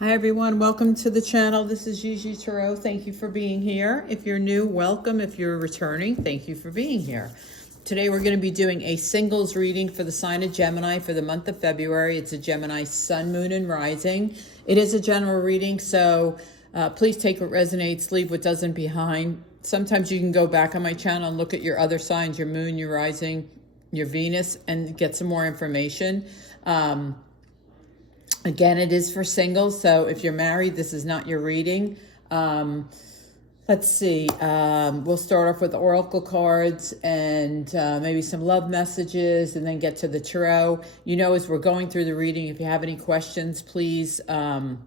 Hi everyone, welcome to the channel. This is Gigi Tarot. Thank you for being here. If you're new, welcome. If you're returning, thank you for being here. Today we're going to be doing a singles reading for the sign of Gemini for the month of February. It's a Gemini sun, moon, and rising. It is a general reading, so please take what resonates, leave what doesn't behind. Sometimes you can go back on my channel and look at your other signs, your moon, your rising, your Venus, and get some more information. Again, it is for singles, so if you're married, this is not your reading. Let's see. We'll start off with oracle cards and maybe some love messages, and then get to the tarot. You know, as we're going through the reading, if you have any questions, please put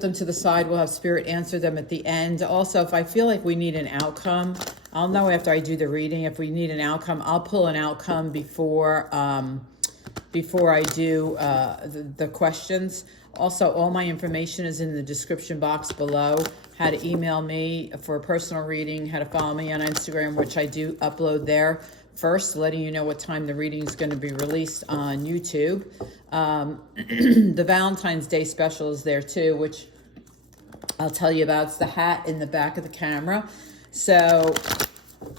them to the side. We'll have Spirit answer them at the end. Also, if I feel like we need an outcome, I'll know after I do the reading. If we need an outcome, I'll pull an outcome before I do the questions. Also, all my information is in the description box below. How to email me for a personal reading, how to follow me on Instagram, which I do upload there first, letting you know what time the reading is going to be released on YouTube. The Valentine's Day special is there too, which I'll tell you about. It's the hat in the back of the camera. So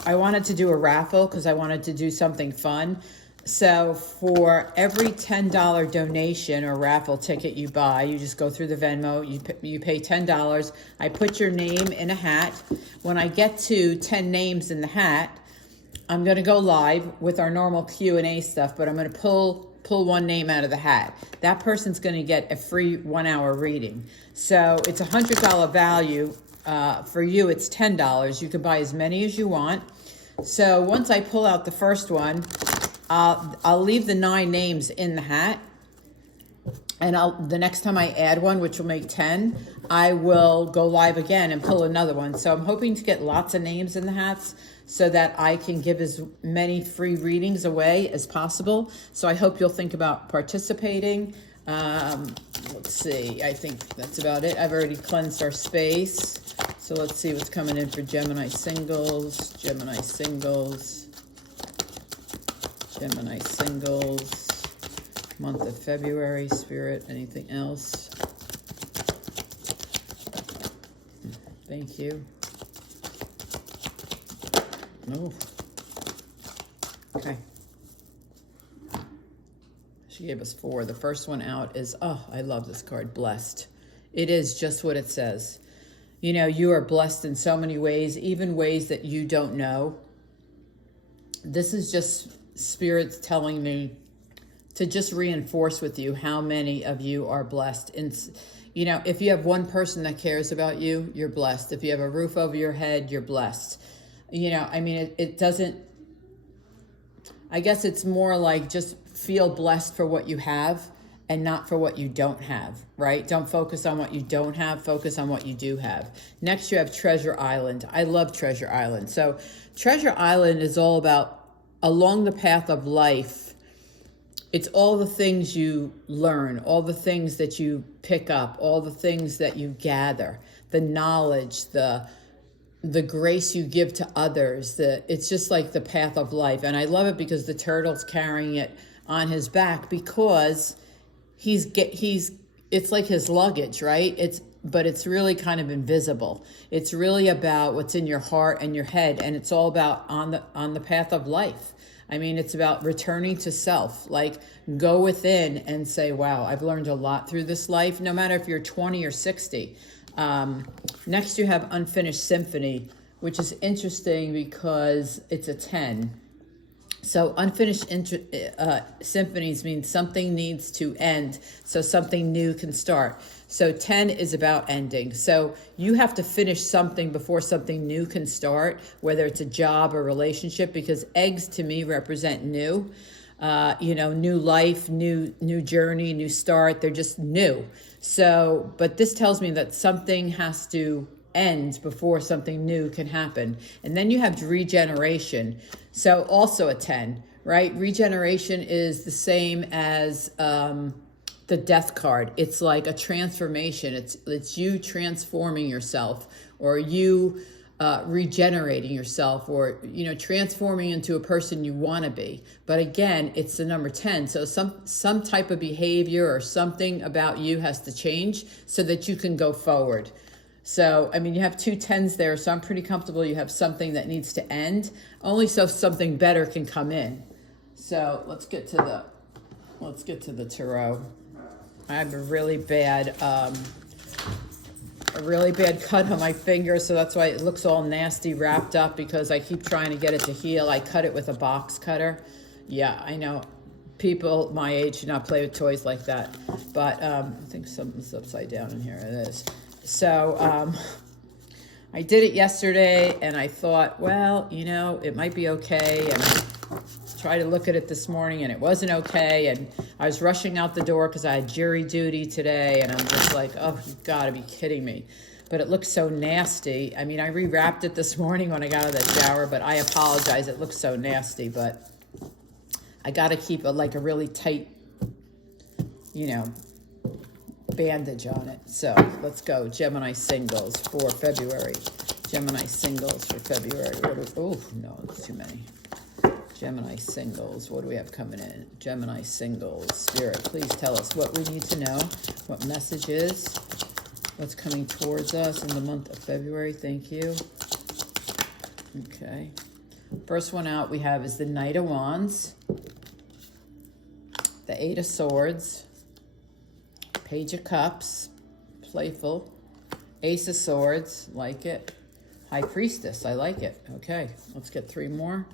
I wanted to do a raffle because I wanted to do something fun. So for every $10 donation or raffle ticket you buy, you just go through the Venmo, you pay $10. I put your name in a hat. When I get to 10 names in the hat, I'm going to go live with our normal Q&A stuff, but I'm going to pull one name out of the hat. That person's going to get a free 1-hour reading. So it's a $100 value. For you, it's $10. You can buy as many as you want. So once I pull out the first one, I'll leave the 9 names in the hat, and the next time I add one, which will make 10, I will go live again and pull another one. So I'm hoping to get lots of names in the hats so that I can give as many free readings away as possible. So I hope you'll think about participating. Let's see, I think that's about it. I've already cleansed our space. So let's see what's coming in for Gemini singles, Gemini singles. Gemini singles, month of February, Spirit, anything else? Thank you. Oh, okay. She gave us 4. The first one out is, oh, I love this card, blessed. It is just what it says. You know, you are blessed in so many ways, even ways that you don't know. This is just Spirit's telling me to just reinforce with you how many of you are blessed. And, you know, if you have one person that cares about you, you're blessed. If you have a roof over your head, you're blessed. You know, I mean, it doesn't, I guess it's more like just feel blessed for what you have and not for what you don't have, right? Don't focus on what you don't have, focus on what you do have. Next, you have Treasure Island. I love Treasure Island. So Treasure Island is all about along the path of life. It's all the things you learn, all the things that you pick up, all the things that you gather, the knowledge, the grace you give to others. It's just like the path of life. And I love it because the turtle's carrying it on his back because it's like his luggage, right? But it's really kind of invisible. It's really about what's in your heart and your head, and it's all about on the path of life. I mean, it's about returning to self. Like, go within and say, wow, I've learned a lot through this life, no matter if you're 20 or 60. Next, you have Unfinished Symphony, which is interesting because it's a 10. So unfinished symphonies means something needs to end so something new can start. So 10 is about ending. So you have to finish something before something new can start, whether it's a job or relationship, because eggs to me represent new. You know, new life, new journey, new start. They're just new. So, but this tells me that something has to end before something new can happen. And then you have regeneration. So also a 10, right? Regeneration is the same as the death card. It's like a transformation. It's you transforming yourself, or you regenerating yourself, or transforming into a person you want to be. But again, it's the number 10, so some type of behavior or something about you has to change so that you can go forward. So I mean, you have 2 10s there, so I'm pretty comfortable you have something that needs to end, only so something better can come in. So let's get to the tarot. I have a really bad cut on my finger, so that's why it looks all nasty wrapped up, because I keep trying to get it to heal. I cut it with a box cutter. Yeah, I know people my age do not play with toys like that, but I think something's upside down in here. It is. So I did it yesterday, and I thought, well, it might be okay, and I tried to look at it this morning, and it wasn't okay, and I was rushing out the door because I had jury duty today, and I'm just like, oh, you've got to be kidding me. But it looks so nasty. I mean, I rewrapped it this morning when I got out of the shower, but I apologize. It looks so nasty, but I got to keep a really tight, bandage on it. So let's go. Gemini singles for February. Gemini singles for February. Oh, no, it's too many. Gemini singles. What do we have coming in? Gemini singles. Spirit, please tell us what we need to know. What message is. What's coming towards us in the month of February. Thank you. Okay. First one out we have is the Knight of Wands. The 8 of Swords. Page of Cups. Playful. Ace of Swords. Like it. High Priestess. I like it. Okay. Let's get 3 more.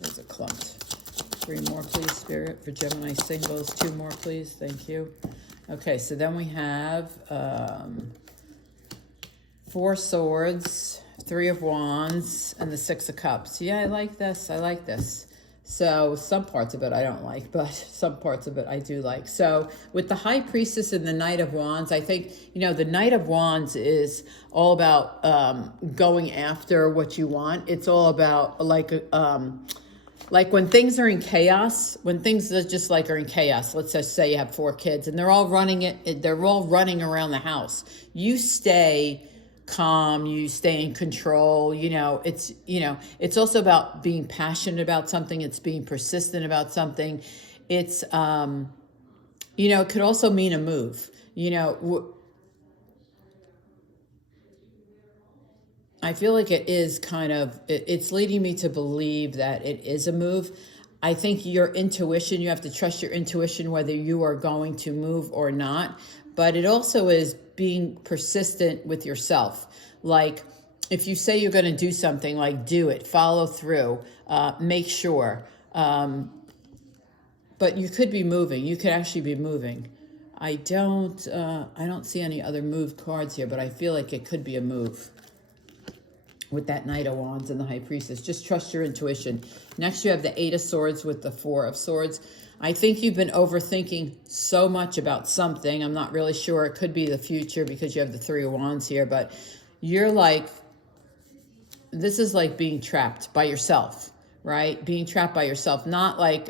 There's a clump. 3 more, please, Spirit, for Gemini singles. 2 more, please. Thank you. Okay, so then we have 4 swords, 3 of wands, and the 6 of cups. Yeah, I like this. I like this. So some parts of it I don't like, but some parts of it I do like. So with the High Priestess and the Knight of Wands, I think, the Knight of Wands is all about going after what you want. It's all about like when things are in chaos, when things are just are in chaos. Let's just say you have 4 kids and they're all running around the house. You stay calm, you stay in control. It's also about being passionate about something. It's being persistent about something. It's it could also mean a move. I feel like it is it's leading me to believe that it is a move. I think your intuition, you have to trust your intuition whether you are going to move or not. But it also is being persistent with yourself. Like if you say you're going to do something, do it, follow through, make sure. But you could be moving. You could actually be moving. I don't see any other move cards here, but I feel like it could be a move with that Knight of Wands and the High Priestess. Just trust your intuition. Next, you have the 8 of Swords with the 4 of Swords. I think you've been overthinking so much about something. I'm not really sure. It could be the future because you have the 3 of Wands here, but you're this is like being trapped by yourself, right? Being trapped by yourself, not like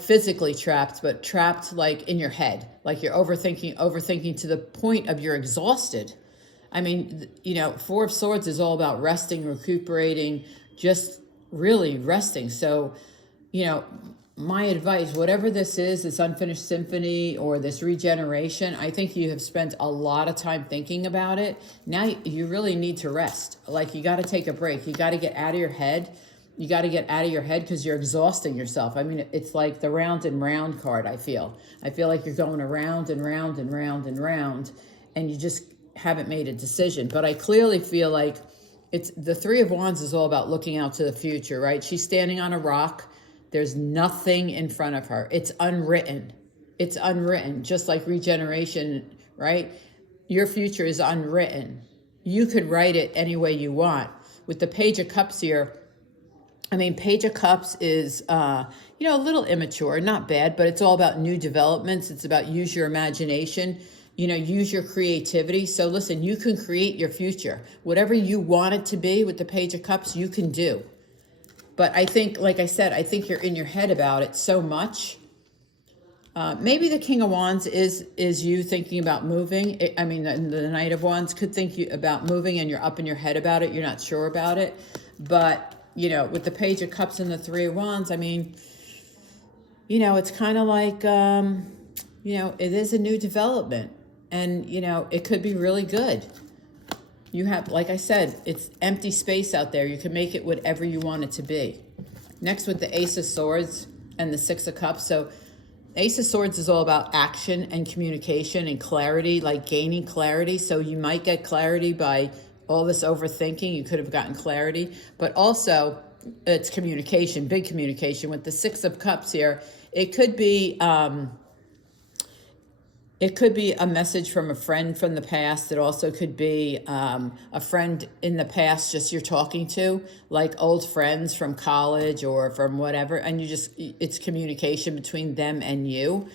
physically trapped, but trapped in your head. Like you're overthinking to the point of you're exhausted. I mean, 4 of Swords is all about resting, recuperating, just really resting. So, my advice, whatever this is, this unfinished symphony or this regeneration, I think you have spent a lot of time thinking about it. Now you really need to rest. You got to take a break. You got to get out of your head. You got to get out of your head because you're exhausting yourself. I mean, it's like the round and round card, I feel. I feel like you're going around and round and round and round, and you just haven't made a decision. But I clearly feel like it's the 3 of Wands is all about looking out to the future, right? She's standing on a rock. There's nothing in front of her. It's unwritten. It's unwritten, just like regeneration, right? Your future is unwritten. You could write it any way you want. With the Page of Cups here, Page of Cups is, a little immature, not bad, but it's all about new developments. It's about use your imagination, use your creativity. So listen, you can create your future. Whatever you want it to be with the Page of Cups, you can do. But I think, like I said, I think you're in your head about it so much Maybe the King of Wands is you thinking about moving. I mean, the Knight of Wands could think about moving, and you're up in your head about it. You're not sure about it. But, you know, with the Page of Cups and the Three of Wands, I mean, you know, it's kind of like, you know, it is a new development. And, you know, it could be really good. You have, like I said, it's empty space out there. You can make it whatever you want it to be. Next, with the Ace of Swords and the Six of Cups. So Ace of Swords is all about action and communication and clarity, like gaining clarity. So you might get clarity by all this overthinking. You could have gotten clarity. But also, it's communication, big communication. With the Six of Cups here, it could be a message from a friend from the past. It also could be a friend in the past just you're talking to, like old friends from college or from whatever, and it's communication between them and you.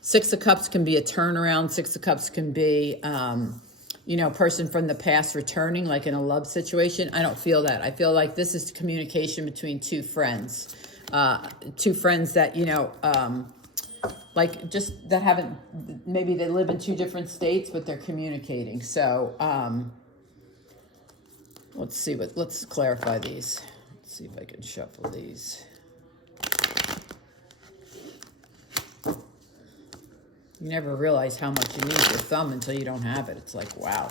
Six of Cups can be a turnaround. Six of Cups can be, you know, a person from the past returning, like in a love situation. I don't feel that. I feel like this is communication between two friends that, you know, like just that haven't, maybe they live in two different states, but they're communicating. So let's clarify these. Let's see if I can shuffle these. You never realize how much you need your thumb until you don't have it. It's like, wow.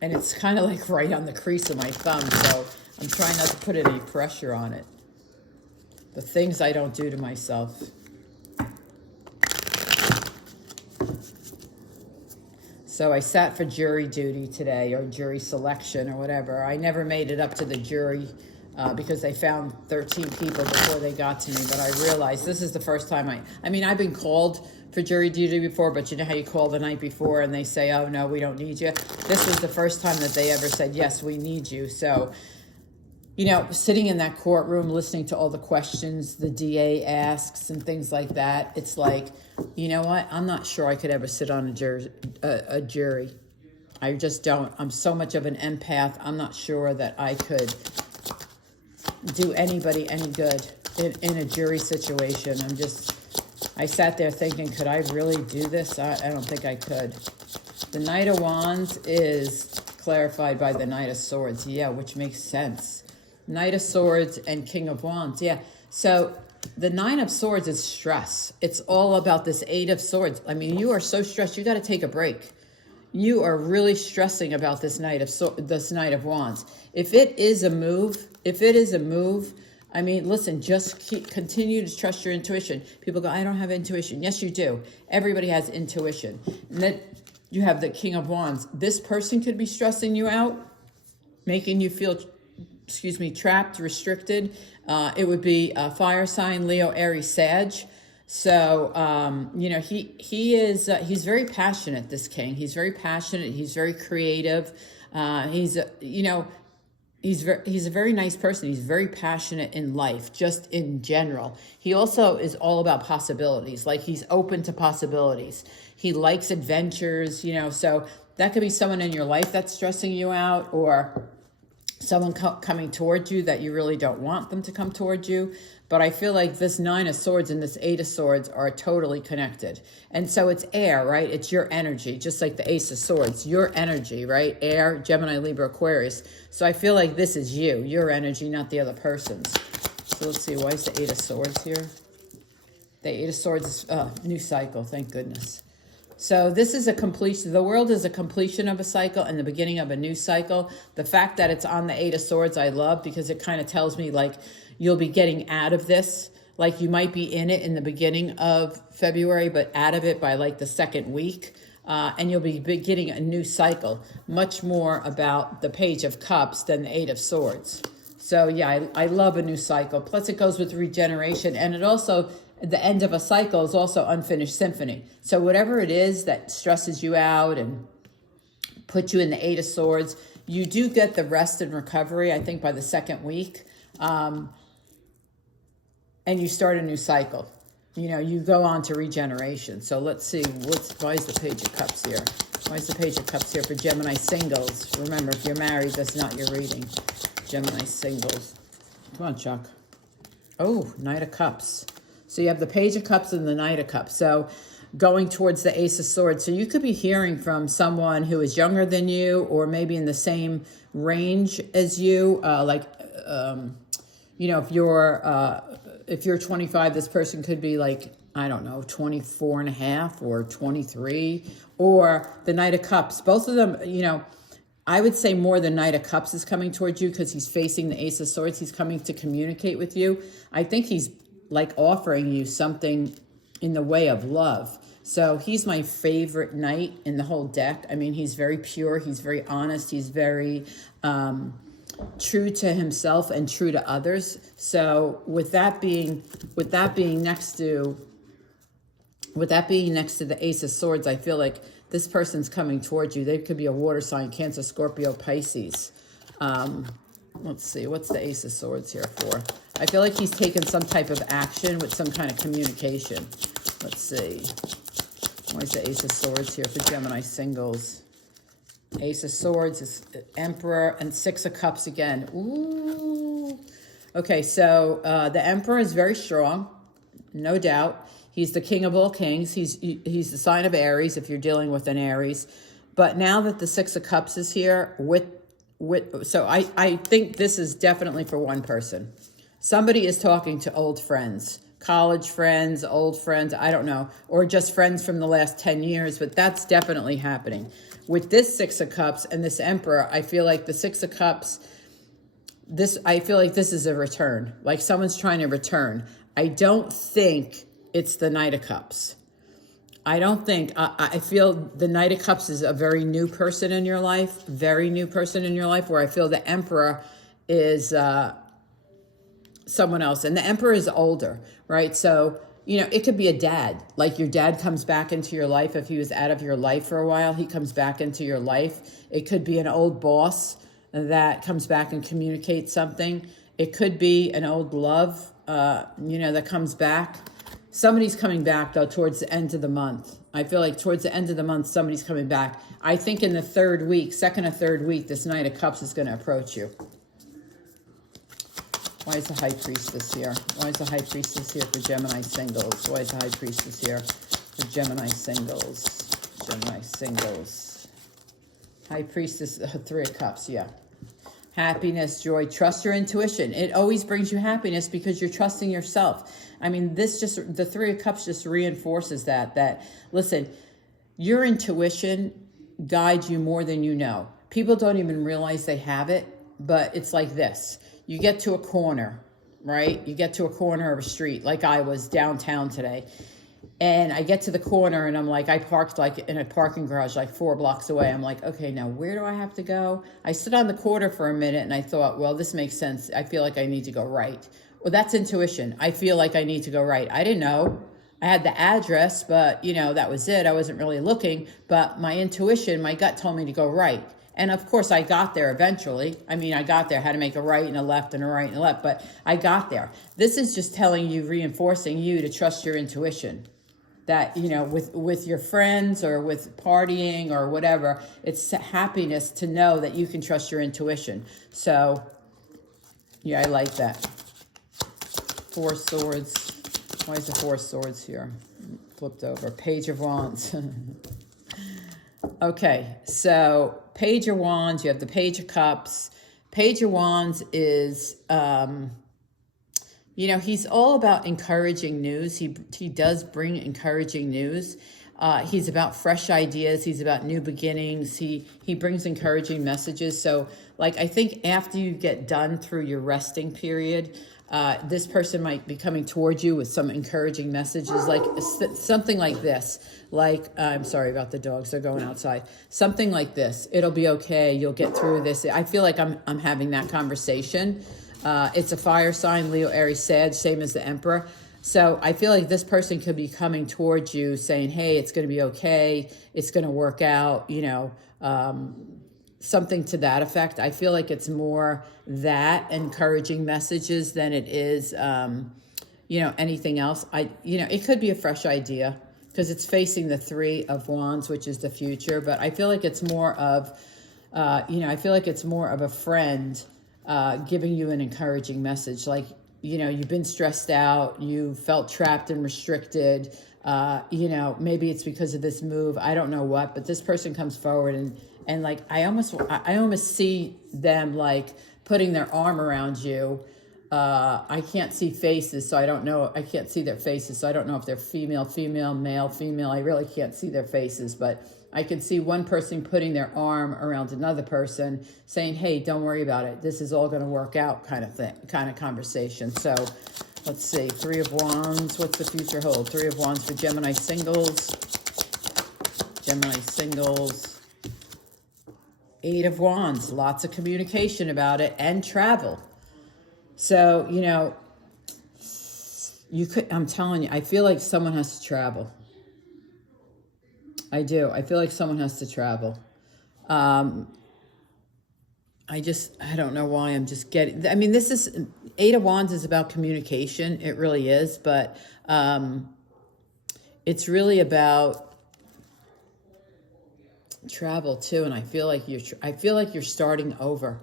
And it's kind of like right on the crease of my thumb, so I'm trying not to put any pressure on it. The things I don't do to myself. So I sat for jury duty today, or jury selection, or whatever. I never made it up to the jury because they found 13 people before they got to me. But I realized this is the first time I mean, I've been called for jury duty before, but you know how you call the night before and they say, oh, no, we don't need you. This was the first time that they ever said, yes, we need you. So, you know, sitting in that courtroom, listening to all the questions the DA asks and things like that, it's like, you know what? I'm not sure I could ever sit on a jury. I just don't. I'm so much of an empath. I'm not sure that I could do anybody any good in a jury situation. I sat there thinking, could I really do this? I don't think I could. The Knight of Wands is clarified by the Knight of Swords. Yeah, which makes sense. Knight of Swords and King of Wands. Yeah. So the Nine of Swords is stress. It's all about this Eight of Swords. I mean, you are so stressed. You got to take a break. You are really stressing about this Knight of Wands. If it is a move, I mean, listen, just continue to trust your intuition. People go, I don't have intuition. Yes, you do. Everybody has intuition. And then you have the King of Wands. This person could be stressing you out, making you feel trapped, restricted. It would be a fire sign, Leo, Aries, Sag. So, you know, he's very passionate, this king. He's very passionate. He's very creative. He's a very nice person. He's very passionate in life, just in general. He also is all about possibilities. Like, he's open to possibilities. He likes adventures, you know, so that could be someone in your life that's stressing you out, or someone coming towards you that you really don't want them to come towards you. But I feel like this Nine of Swords and this Eight of Swords are totally connected. And so it's air, right? It's your energy, just like the Ace of Swords, your energy, right? Air, Gemini, Libra, Aquarius. So I feel like this is your energy, not the other person's. So let's see, why is the Eight of Swords here? The Eight of Swords is new cycle, thank goodness. So this is a completion. The world is a completion of a cycle and the beginning of a new cycle. The fact that it's on the Eight of Swords, I love, because it kind of tells me, like, you'll be getting out of this. Like, you might be in it in the beginning of February, but out of it by like the second week. And you'll be getting a new cycle, much more about the Page of Cups than the Eight of Swords. So yeah, I love a new cycle. Plus it goes with regeneration, and it also, the end of a cycle is also unfinished symphony. So whatever it is that stresses you out and puts you in the Eight of Swords, you do get the rest and recovery, I think, by the second week. And you start a new cycle. You know, you go on to regeneration. So let's see, why is the Page of Cups here? Why is the Page of Cups here for Gemini singles? Remember, if you're married, that's not your reading. Gemini singles. Come on, Chuck. Oh, Knight of Cups. So you have the Page of Cups and the Knight of Cups. So going towards the Ace of Swords. So you could be hearing from someone who is younger than you, or maybe in the same range as you. If you're 25, this person could be like, I don't know, 24 and a half or 23, or the Knight of Cups. Both of them, I would say more the Knight of Cups is coming towards you because he's facing the Ace of Swords. He's coming to communicate with you. I think he's like offering you something in the way of love. So he's my favorite knight in the whole deck. I mean, he's very pure. He's very honest. He's very true to himself and true to others. So with that being next to the Ace of Swords, I feel like this person's coming towards you. They could be a water sign, Cancer, Scorpio, Pisces. Let's see, what's the Ace of Swords here for? I feel like he's taken some type of action with some kind of communication. Let's see. Why is the Ace of Swords here for Gemini singles? Ace of Swords is Emperor and Six of Cups again. Ooh. Okay, so the Emperor is very strong, no doubt. He's the king of all kings. He's the sign of Aries if you're dealing with an Aries. But now that the Six of Cups is here, so I think this is definitely for one person. Somebody is talking to old friends, college friends, old friends, I don't know, or just friends from the last 10 years, but that's definitely happening. With this Six of Cups and this Emperor, I feel like the Six of Cups, I feel like this is a return, like someone's trying to return. I don't think it's the Knight of Cups. I feel the Knight of Cups is a very new person in your life, where I feel the Emperor is someone else. And the Emperor is older, right? So, it could be a dad. Like your dad comes back into your life. If he was out of your life for a while, he comes back into your life. It could be an old boss that comes back and communicates something. It could be an old love, that comes back. Somebody's coming back, though, towards the end of the month. I feel like towards the end of the month, somebody's coming back. I think in the second or third week, this Knight of Cups is going to approach you. Why is the High Priestess here? Why is the High Priestess here for Gemini singles? Why is the High Priestess here for Gemini singles? Gemini singles. High Priestess, Three of Cups, yeah. Happiness, joy, trust your intuition. It always brings you happiness because you're trusting yourself. I mean, the Three of Cups just reinforces that listen, your intuition guides you more than you know. People don't even realize they have it, but it's like this. You get to a corner, right? You get to a corner of a street, like I was downtown today. And I get to the corner and I'm like, I parked like in a parking garage like 4 blocks away. I'm like, okay, now where do I have to go? I stood on the corner for a minute and I thought, well, this makes sense. I feel like I need to go right. Well, that's intuition. I feel like I need to go right. I didn't know. I had the address, but that was it. I wasn't really looking, but my intuition, my gut told me to go right. And of course I got there eventually. I mean, I got there, had to make a right and a left and a right and a left, but I got there. This is just telling you, reinforcing you to trust your intuition. That, with your friends or with partying or whatever, it's happiness to know that you can trust your intuition. So, yeah, I like that. Four Swords. Why is the Four Swords here? Flipped over. Page of Wands. Okay, so Page of Wands, you have the Page of Cups. Page of Wands is... he's all about encouraging news. He does bring encouraging news. He's about fresh ideas. He's about new beginnings. He brings encouraging messages. So, I think after you get done through your resting period, this person might be coming towards you with some encouraging messages, like something like this. I'm sorry about the dogs. They're going outside. Something like this. It'll be okay. You'll get through this. I feel like I'm having that conversation. It's a fire sign, Leo, Aries, Sag, same as the Emperor. So I feel like this person could be coming towards you saying, hey, it's going to be okay. It's going to work out, something to that effect. I feel like it's more that encouraging messages than it is, anything else. It could be a fresh idea because it's facing the Three of Wands, which is the future. But I feel like it's more of, a friend giving you an encouraging message. Like you know, you've been stressed out, you felt trapped and restricted. You know, maybe it's because of this move. I don't know what, but this person comes forward and like, I almost see them like putting their arm around you. I can't see faces, so I don't know. I can't see their faces, so I don't know if they're female, male, female. I really can't see their faces, but I can see one person putting their arm around another person saying, hey, don't worry about it. This is all going to work out, kind of thing, kind of conversation. So let's see. 3 of Wands. What's the future hold? 3 of Wands for Gemini singles. Gemini singles. 8 of Wands. Lots of communication about it and travel. So, you know, I'm telling you, I feel like someone has to travel. I do. I feel like someone has to travel. I don't know why I'm just getting, I mean, this is, 8 of Wands is about communication. It really is. But it's really about travel too. And I feel like you're starting over.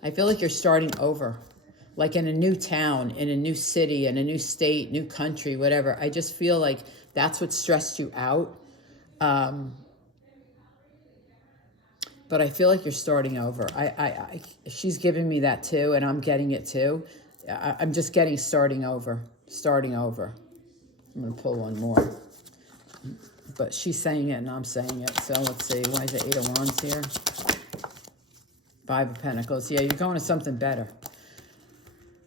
I feel like you're starting over. Like in a new town, in a new city, in a new state, new country, whatever. I just feel like that's what stressed you out. But I feel like you're starting over. She's giving me that too, and I'm getting it too. I'm just getting starting over. I'm going to pull one more. But she's saying it and I'm saying it. So let's see. Why is it 8 of Wands here? 5 of Pentacles. Yeah, you're going to something better.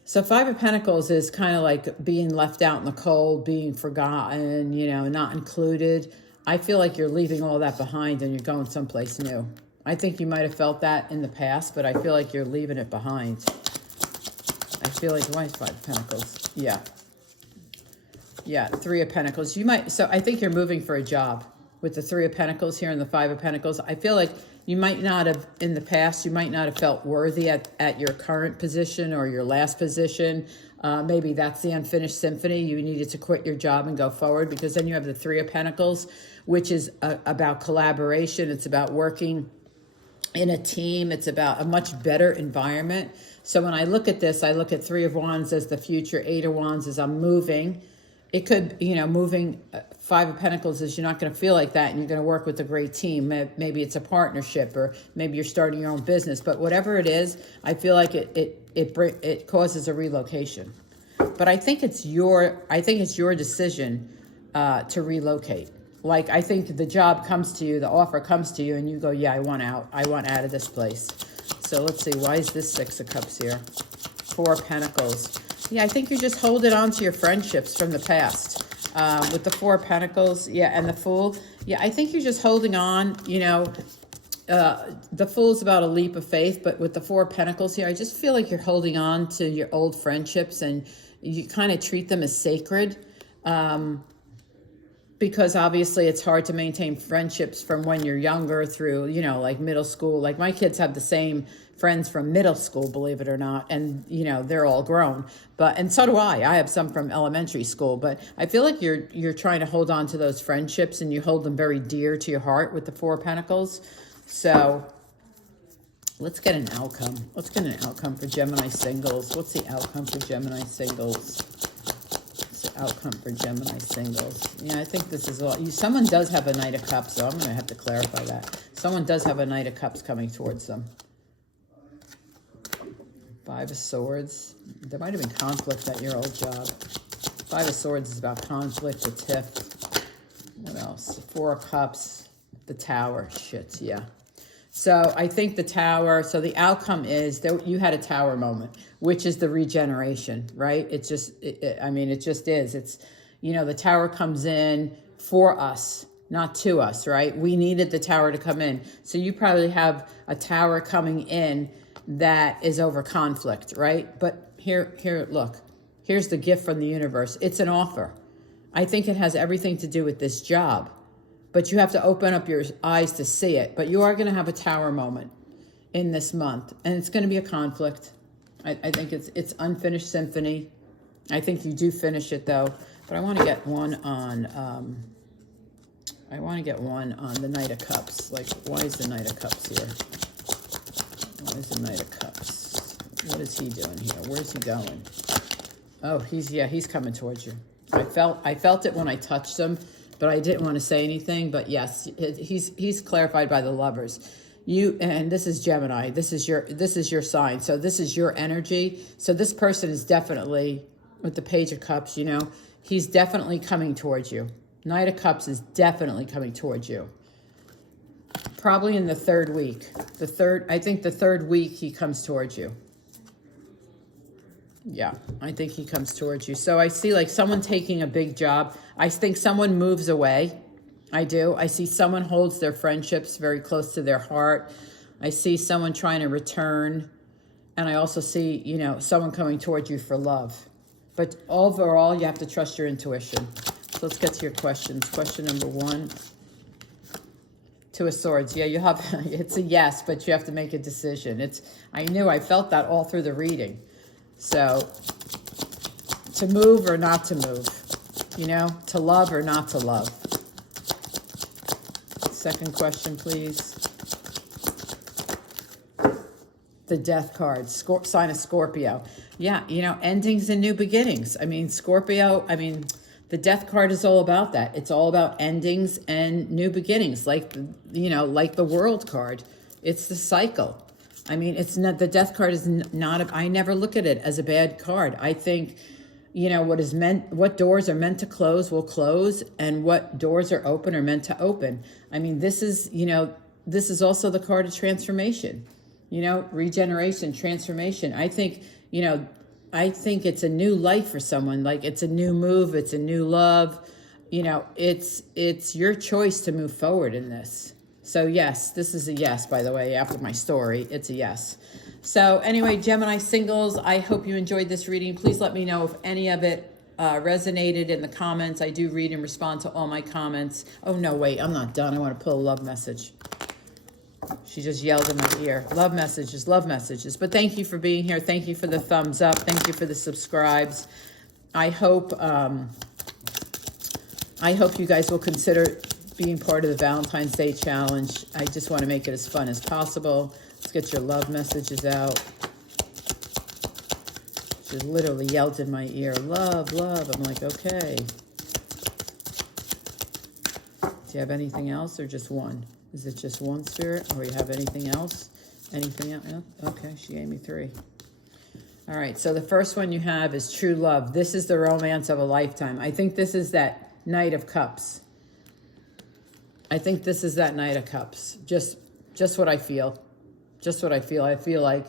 So 5 of Pentacles is kind of like being left out in the cold, being forgotten, you know, not included. I feel like you're leaving all that behind and you're going someplace new. I think you might have felt that in the past, but I feel like you're leaving it behind. I feel like, why is 5 of Pentacles? Yeah. Yeah, 3 of Pentacles. So I think you're moving for a job with the 3 of Pentacles here and the 5 of Pentacles. I feel like you might not have, in the past, you might not have felt worthy at your current position or your last position. Maybe that's the unfinished symphony. You needed to quit your job and go forward, because then you have the 3 of Pentacles, which is about collaboration. It's about working in a team. It's about a much better environment. So when I look at this, I look at 3 of Wands as the future, 8 of Wands as I'm moving. It could, you know, moving. 5 of Pentacles is you're not going to feel like that and you're going to work with a great team. Maybe it's a partnership, or maybe you're starting your own business. But whatever it is, I feel like it causes a relocation. But I think it's your decision to relocate. Like, I think the job comes to you, the offer comes to you, and you go, yeah, I want out. I want out of this place. So let's see, why is this 6 of Cups here? 4 of Pentacles. Yeah, I think you're just holding on to your friendships from the past. With the 4 of Pentacles, yeah, and the Fool. Yeah, I think you're just holding on, you know. The Fool's about a leap of faith, but with the 4 of Pentacles here, I just feel like you're holding on to your old friendships and you kind of treat them as sacred. Because obviously it's hard to maintain friendships from when you're younger through, you know, like middle school. Like my kids have the same friends from middle school, believe it or not. And, you know, they're all grown. And so do I. I have some from elementary school. But I feel like you're trying to hold on to those friendships and you hold them very dear to your heart with the 4 of Pentacles. So let's get an outcome. Let's get an outcome for Gemini singles. What's the outcome for Gemini singles? Outcome for Gemini singles. Yeah, I think this is all. Someone does have a Knight of Cups, so I'm going to have to clarify that. Someone does have a Knight of Cups coming towards them. 5 of Swords. There might have been conflict at your old job. 5 of Swords is about conflict, a tiff. What else? 4 of Cups. The Tower. Shit, yeah. So I think the Tower, so the outcome is that you had a Tower moment, which is the regeneration, right? It's just, I mean, it just is. It's, you know, the Tower comes in for us, not to us, right? We needed the Tower to come in. So you probably have a Tower coming in that is over conflict, right? But here, look, here's the gift from the universe. It's an offer. I think it has everything to do with this job. But you have to open up your eyes to see it. But you are going to have a Tower moment in this month. And it's going to be a conflict. I think it's unfinished symphony. I think you do finish it, though. But I want to get one on... the Knight of Cups. Like, why is the Knight of Cups here? Why is the Knight of Cups? What is he doing here? Where's he going? Oh, he's coming towards you. I felt it when I touched him, but I didn't want to say anything. But yes, he's clarified by the Lovers. And this is Gemini. This is your sign. So this is your energy. So this person is definitely, with the Page of Cups, you know, he's definitely coming towards you. Knight of Cups is definitely coming towards you. Probably in the third week. I think the third week he comes towards you. Yeah, I think he comes towards you. So I see like someone taking a big job. I think someone moves away. I do. I see someone holds their friendships very close to their heart. I see someone trying to return. And I also see, you know, someone coming towards you for love. But overall, you have to trust your intuition. So let's get to your questions. Question number 1. Two of Swords. Yeah, you have, it's a yes, but you have to make a decision. I felt that all through the reading. So, to move or not to move, you know, to love or not to love. Second question, please. The Death card, sign of Scorpio. Yeah, you know, endings and new beginnings. I mean, Scorpio, the Death card is all about that. It's all about endings and new beginnings, like, you know, like the World card. It's the cycle. I mean, it's not, the Death card is not, I never look at it as a bad card. I think, you know, what doors are meant to close will close, and what doors are open are meant to open. I mean, this is, you know, this is also the card of transformation, you know, regeneration, transformation. I think, you know, I think it's a new life for someone. Like, it's a new move. It's a new love. You know, it's your choice to move forward in this. So yes, this is a yes, by the way, after my story, it's a yes. So anyway, Gemini singles, I hope you enjoyed this reading. Please let me know if any of it resonated in the comments. I do read and respond to all my comments. Oh, no, wait, I'm not done. I want to pull a love message. She just yelled in my ear. Love messages, love messages. But thank you for being here. Thank you for the thumbs up. Thank you for the subscribes. I hope you guys will consider being part of the Valentine's Day challenge. I just want to make it as fun as possible. Let's get your love messages out. She literally yelled in my ear, love, love. I'm like, okay. Do you have anything else or just one? Is it just one, Spirit? Or you have anything else? Anything else? Okay, she gave me 3. All right, so the first one you have is true love. This is the romance of a lifetime. I think this is that Knight of Cups. I think this is that Knight of Cups. Just what I feel. Just what I feel. I feel like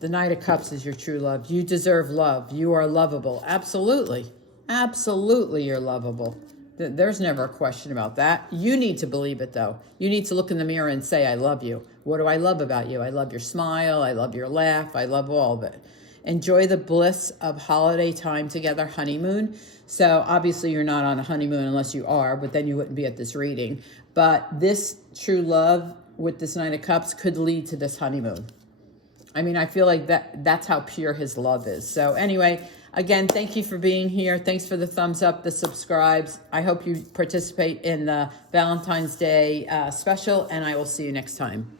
the Knight of Cups is your true love. You deserve love. You are lovable. Absolutely. Absolutely you're lovable. There's never a question about that. You need to believe it, though. You need to look in the mirror and say, I love you. What do I love about you? I love your smile. I love your laugh. I love all of it. Enjoy the bliss of holiday time together, honeymoon. So obviously you're not on a honeymoon unless you are, but then you wouldn't be at this reading. But this true love with this Knight of Cups could lead to this honeymoon. I mean, I feel like that's how pure his love is. So anyway, again, thank you for being here. Thanks for the thumbs up, the subscribes. I hope you participate in the Valentine's Day special, and I will see you next time.